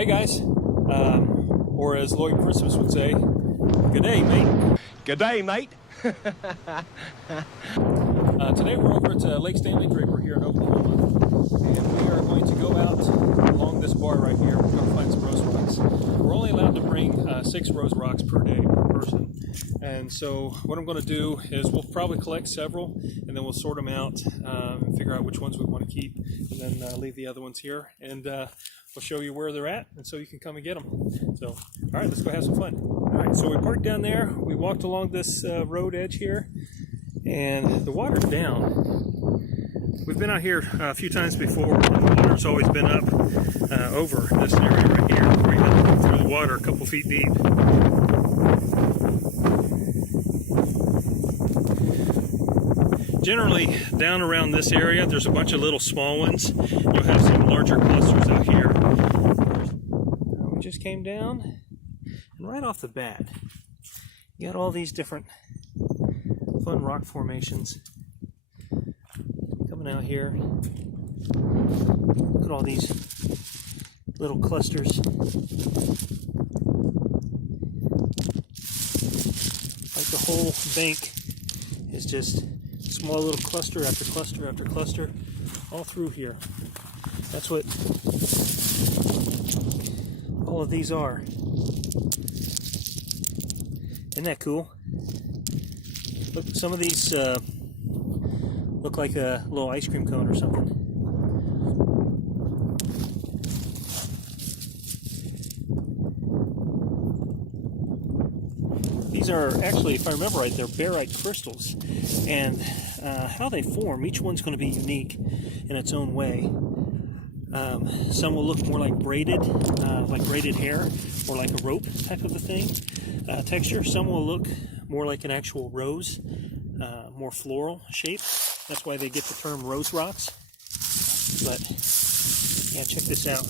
Hey guys, or as Lloyd Christmas would say, good day, mate. Good day, mate. Today we're over at Lake Stanley Draper here in Oklahoma, and we are going to go out along this bar right here. We're going to find some rose rocks. We're only allowed to bring 6 rose rocks per day per person, and so what I'm going to do is we'll probably collect several, and then we'll sort them out and figure out which ones we want to keep, and then leave the other ones here, and we'll show you where they're at, and so you can come and get them. So, all right, let's go have some fun. All right, so we parked down there. We walked along this road edge here, and the water's down. We've been out here a few times before, and the water's always been up over this area right here, where you have to go through the water a couple feet deep. Generally, down around this area, there's a bunch of little small ones. You'll have some larger clusters out here. We just came down, and right off the bat, you got all these different fun rock formations coming out here. Look at all these little clusters. Like the whole bank is just small little cluster after cluster after cluster all through here. That's what all of these are. Isn't that cool? Look, some of these look like a little ice cream cone or something. These are actually, if I remember right, they're barite crystals, and how they form, each one's going to be unique in its own way. Some will look more like braided hair, or like a rope type of a thing, texture. Some will look more like an actual rose, more floral shape. That's why they get the term rose rocks. But yeah, check this out.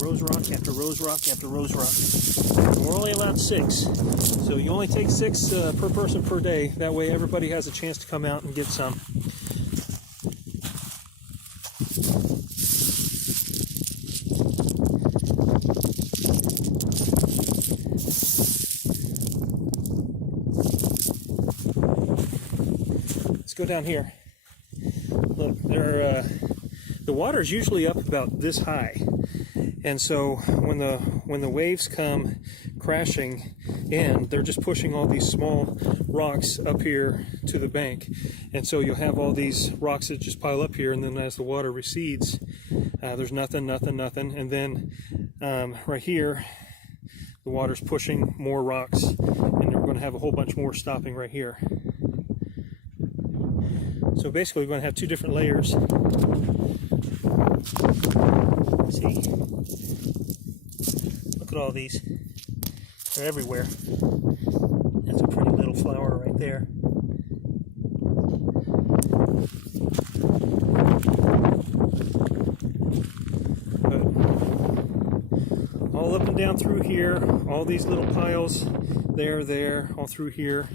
Rose rock after rose rock after rose rock. And we're only allowed 6, so you only take 6 per person per day. That way everybody has a chance to come out and get some. Let's go down here. Look, the water's usually up about this high. And so when the waves come crashing in, they're just pushing all these small rocks up here to the bank. And so you'll have all these rocks that just pile up here, and then as the water recedes, there's nothing. And then right here, the water's pushing more rocks, and you're going to have a whole bunch more stopping right here. So basically, we're going to have 2 different layers. See, look at all these. They're everywhere. That's a pretty little flower right there. But all up and down through here, all these little piles, there, all through here,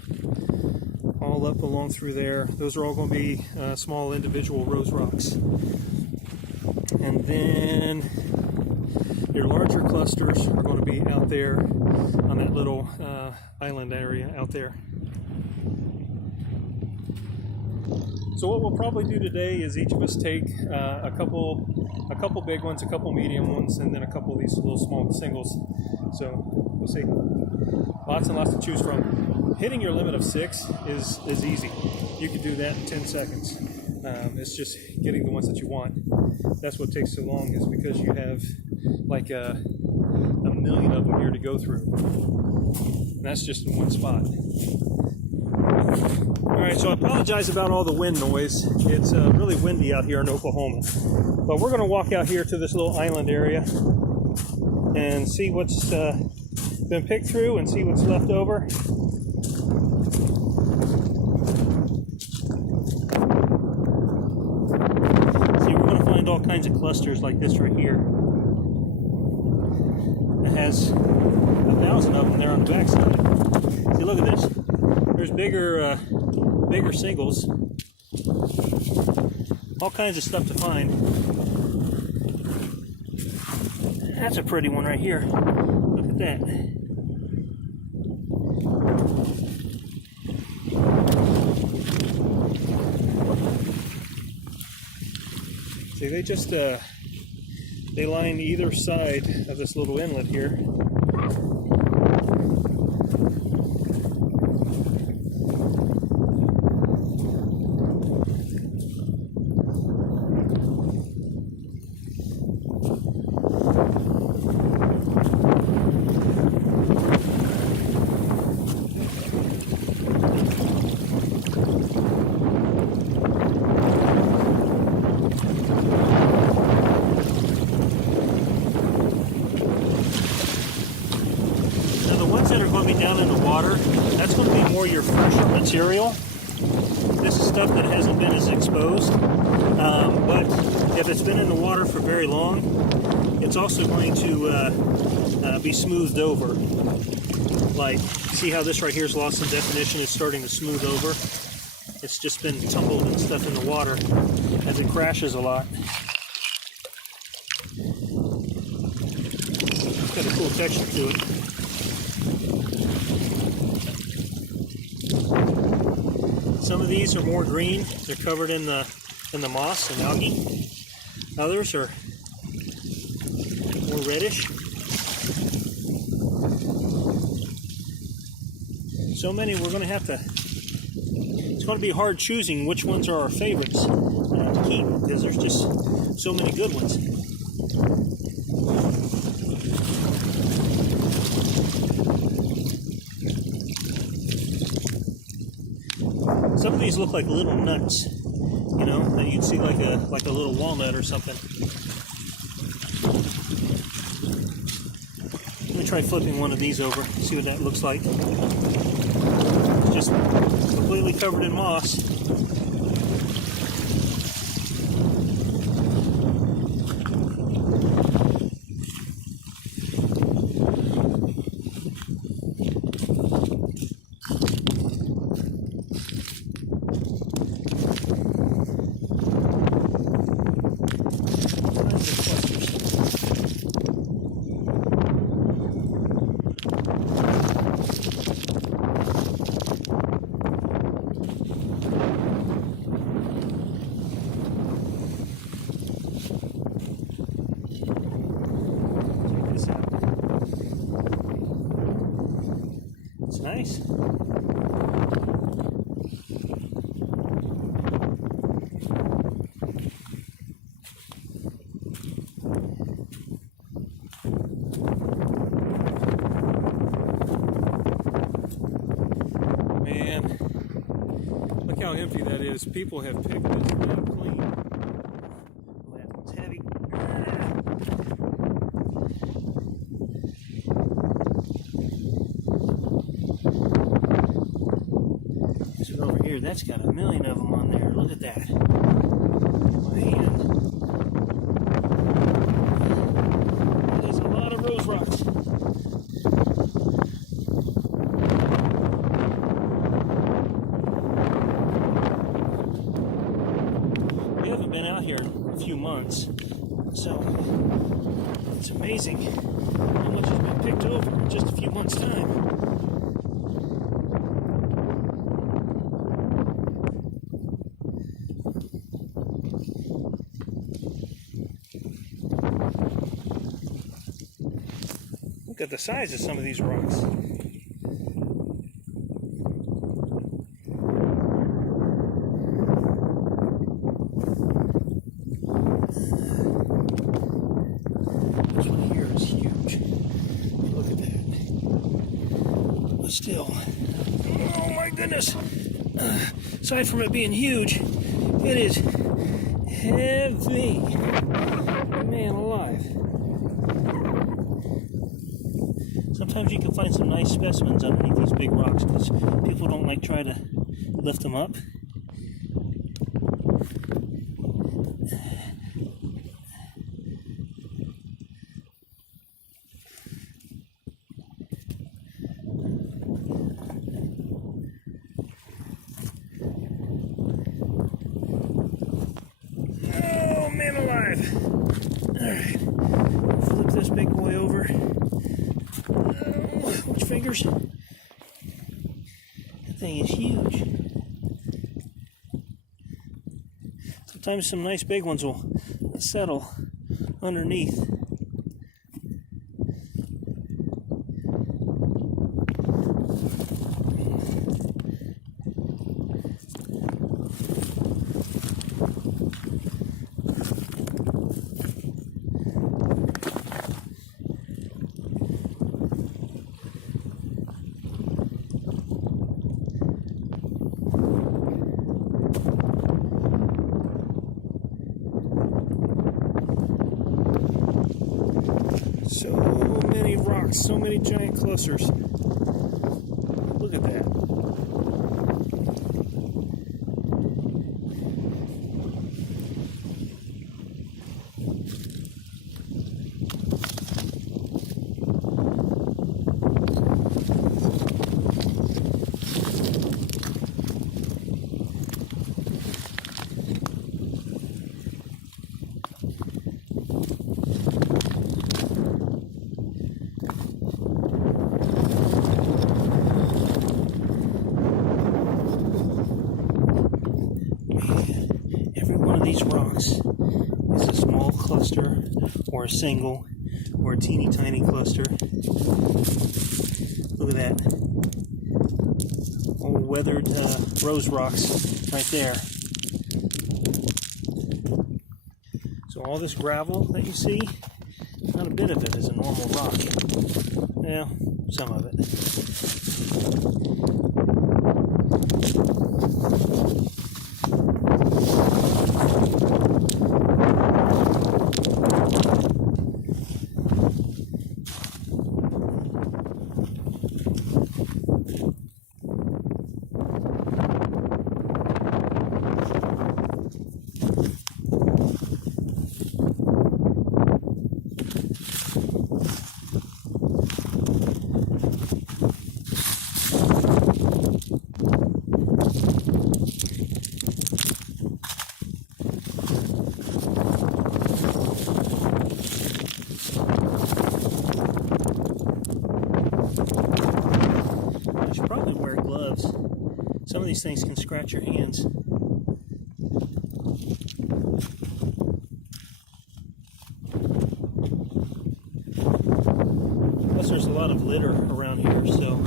all up along through there. Those are all going to be small individual rose rocks. And then your larger clusters are going to be out there on that little island area out there. So what we'll probably do today is each of us take a couple big ones, a couple medium ones, and then a couple of these little small singles. So we'll see. Lots and lots to choose from. Hitting your limit of 6 is easy. You can do that in 10 seconds. It's just getting the ones that you want. That's what takes so long, is because you have like a million of them here to go through. And that's just in one spot. Alright, so I apologize about all the wind noise. It's really windy out here in Oklahoma. But we're going to walk out here to this little island area and see what's been picked through and see what's left over. All kinds of clusters like this right here. It has 1,000 of them there on the backside. See, look at this. There's bigger singles, All kinds of stuff to find. That's a pretty one right here. Look at that. See, they just they line either side of this little inlet here. That are going to be down in the water, that's going to be more your fresher material. This is stuff that hasn't been as exposed, but if it's been in the water for very long, it's also going to be smoothed over. Like, see how this right here has lost some definition? It's starting to smooth over. It's just been tumbled and stuff in the water as it crashes a lot. It's got a cool texture to it. Some of these are more green. They're covered in the moss and algae. Others are more reddish. So many we're going to have to. It's going to be hard choosing which ones are our favorites to keep because there's just so many good ones. Some of these look like little nuts, you know, that you'd see like a little walnut or something. Let me try flipping one of these over, see what that looks like. Just completely covered in moss. It's nice. Man, look how empty that is. People have picked this thing clean. That one's heavy. This one over here, that's got a million of them on there. Look at that. My hand. That is a lot of rose rocks. We haven't been out here in a few months, so it's amazing how much has been picked over in just a few months' time. Look at the size of some of these rocks. This one here is huge. Look at that. But still, oh my goodness. Aside from it being huge, it is heavy. Man alive. Sometimes you can find some nice specimens underneath these big rocks because people don't like try to lift them up. alligators? That thing is huge. Sometimes some nice big ones will settle underneath. So many rocks, so many giant clusters. Look at that. Every one of these rocks is a small cluster, or a single, or a teeny tiny cluster. Look at that. Old weathered rose rocks right there. So all this gravel that you see, not a bit of it is a normal rock. Well, some of it. You should probably wear gloves. Some of these things can scratch your hands. Plus there's a lot of litter around here, so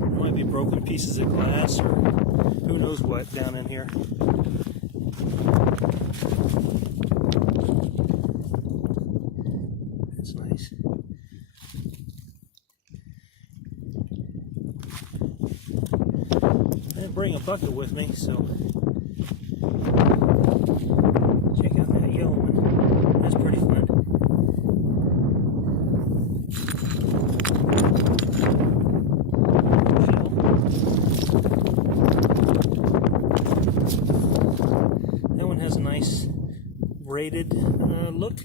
there might be broken pieces of glass or who knows what down in here. That's nice. I didn't bring a bucket with me, so check out that yellow one. That's pretty fun. That one has a nice braided look.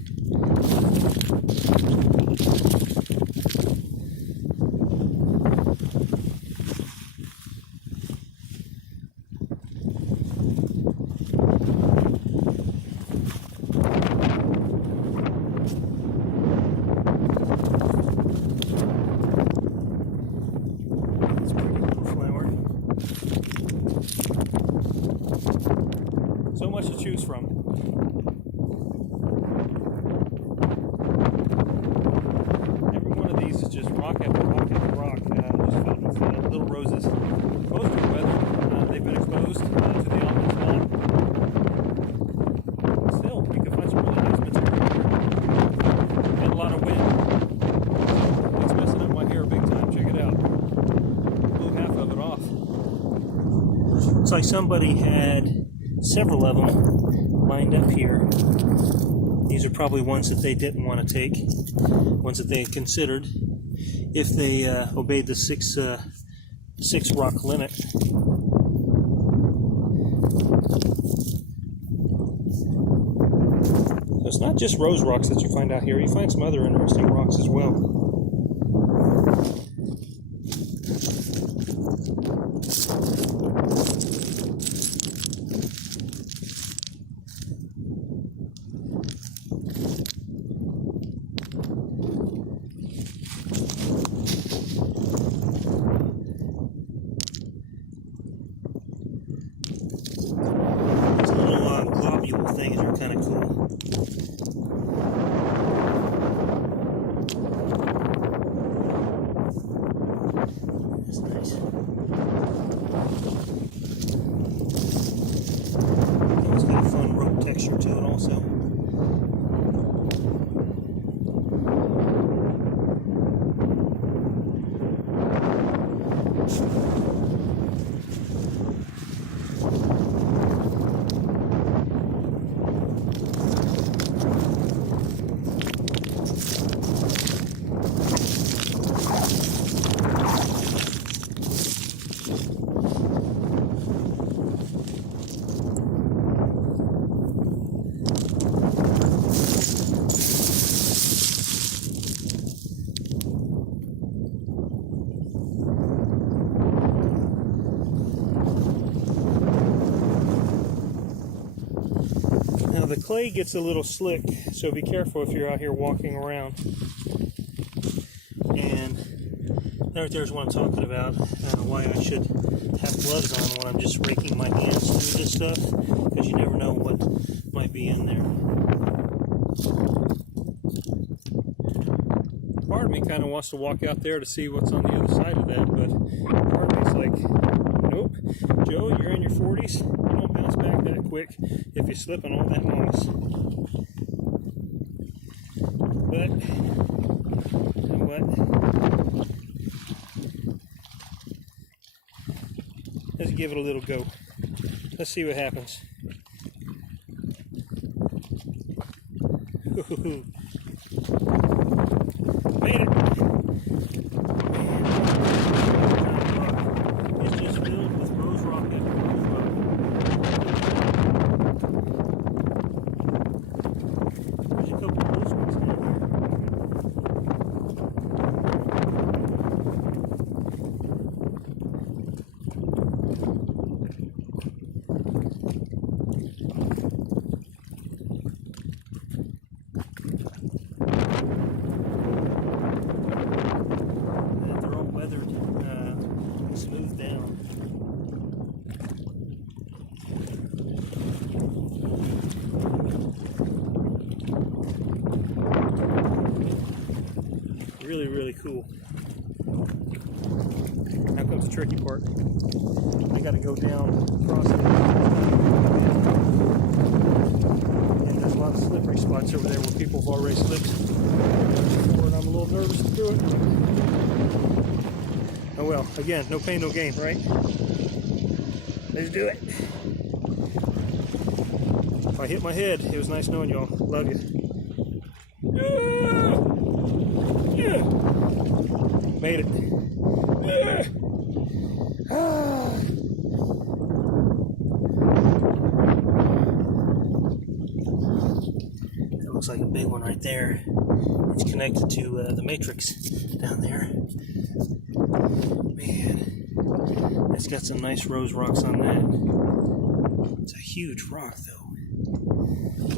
So much to choose from. Every one of these is just rock after rock after rock, just filled with little roses. Most are weathered. They've been exposed to the elements a lot. Still, you can find some really nice material. And a lot of wind. It's messing up my hair big time. Check it out. Blew half of it off. Looks like somebody had several of them lined up here. These are probably ones that they didn't want to take, ones that they had considered if they obeyed the six rock limit. So it's not just rose rocks that you find out here. You find some other interesting rocks as well. texture to it also. Now the clay gets a little slick, so be careful if you're out here walking around. And right there's what I'm talking about, why I should have gloves on when I'm just raking my hands through this stuff, because you never know what might be in there. Part of me kind of wants to walk out there to see what's on the other side of that, but part of me's like, nope, Joe, you're in your 40s, you don't bounce back that quick if you slip on all that moss. But, you know what? Let's give it a little go. Let's see what happens. Made it! It's just filled with rose rock after rose rock. There's a couple of rose rocks down here. They're all weathered, smoothed down. Really, really cool. Now comes the tricky part. I got to go down across it. And there's a lot of slippery spots over there where people have already slipped before, and I'm a little nervous to do it. Oh well, again, no pain, no gain, right? Let's do it. If I hit my head, it was nice knowing y'all. Love you. Yeah. Made it. That looks like a big one right there. It's connected to the matrix down there. Man, it's got some nice rose rocks on that. It's a huge rock, though.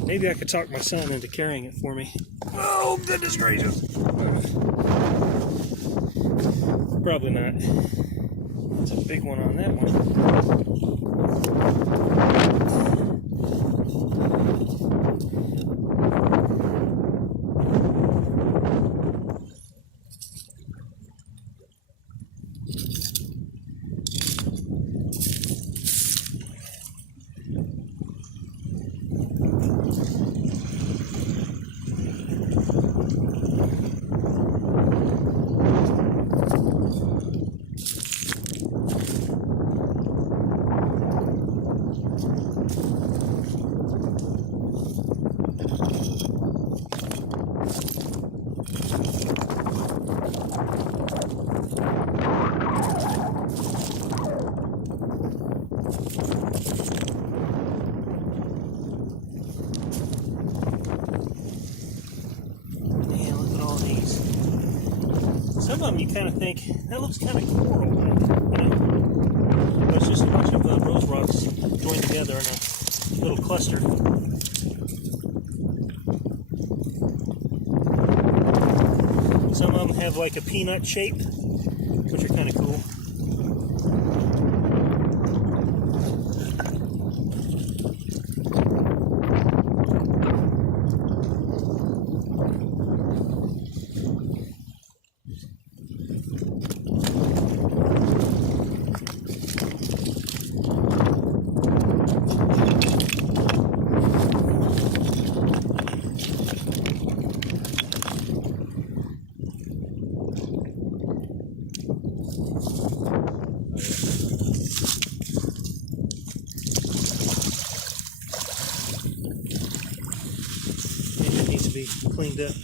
Maybe I could talk my son into carrying it for me. Oh, goodness gracious! Probably not. It's a big one on that one. Some of them you kind of think, that looks kind of coral, you know? But it's just a bunch of rose rocks joined together in a little cluster. Some of them have like a peanut shape, which are kind of cool. cleaned up.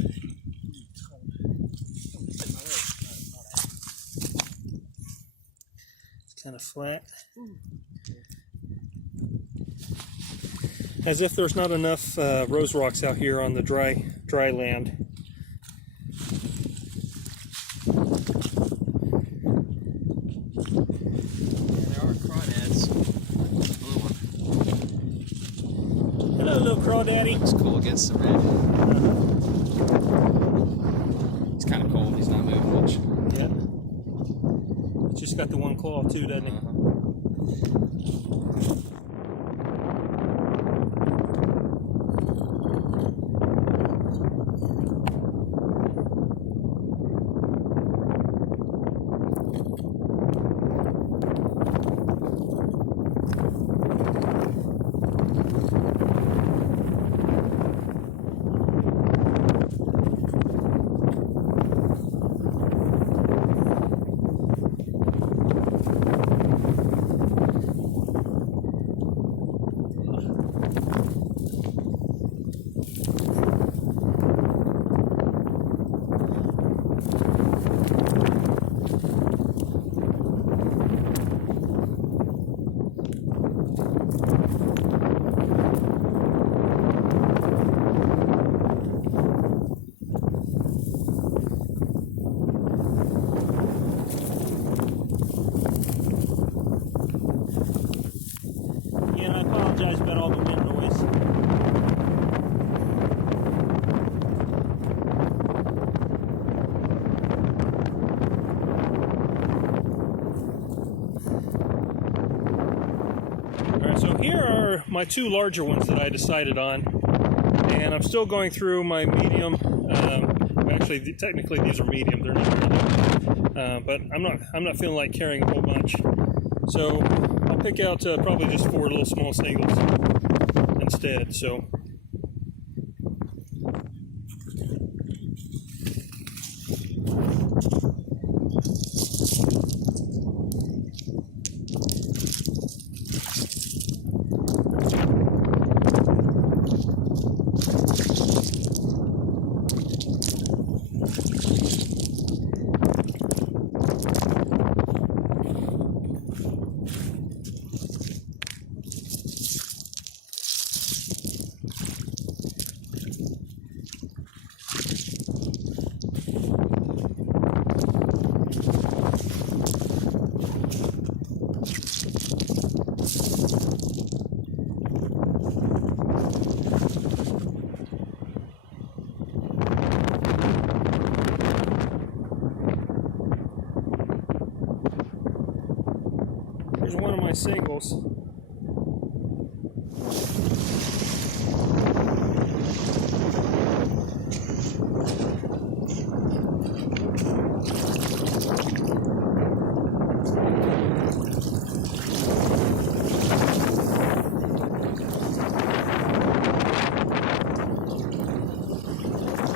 It's kind of flat. As if there's not enough rose rocks out here on the dry land. Hello, little crawdaddy. Looks cool against the red. He's kind of cold. He's not moving much. Yeah. He's just got the one claw too, doesn't he? Yeah, and I apologize about all the wind noise. Alright, so here are my two larger ones that I decided on. And I'm still going through my medium. Actually, technically these are medium, they're not medium. But I'm not feeling like carrying a whole bunch. So I'll pick out probably just 4 little small singles instead. So here's one of my singles.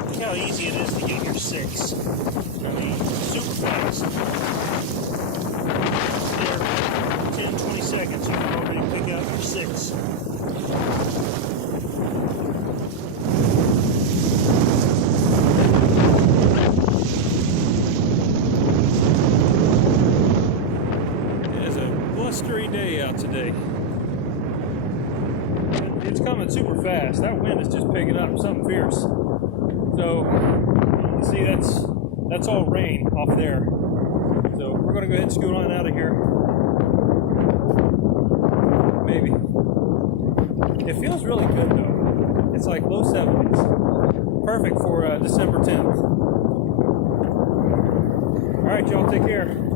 Look how easy it is to get your 6. I mean, super fast. 10-20 seconds, you can already pick out your 6. It is a blustery day out today. It's coming super fast. That wind is just picking up something fierce. So you see that's all rain off there. So we're gonna go ahead and scoot on out of here. Maybe. It feels really good though. It's like low 70s. Perfect for December 10th. All right, y'all, take care.